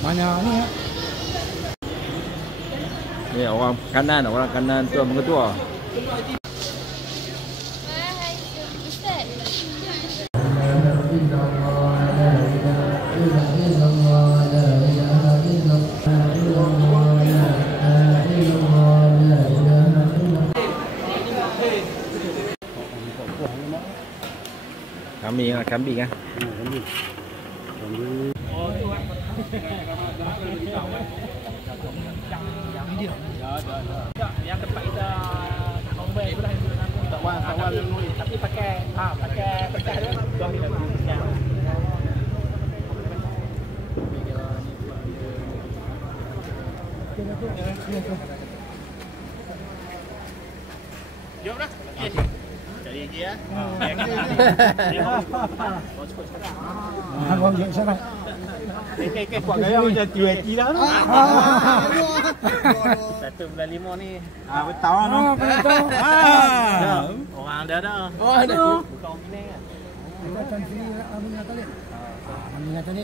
Banyak ni ya. Ni orang kanan tuan mengetua. Kambing ah. Yang tempat kita nombor itu dah takwan tapi pakai pecah dia dah tidak pecah. Jom dah. Cari lagi ya. Abang jom sana. Kuat gaya macam TUT lah tu. 1.5 ni. Betul no. Orang ada dah. Oh ada. Bukan orang Penang kan. Kita kan sini abang nak tadi. Abang nak tadi.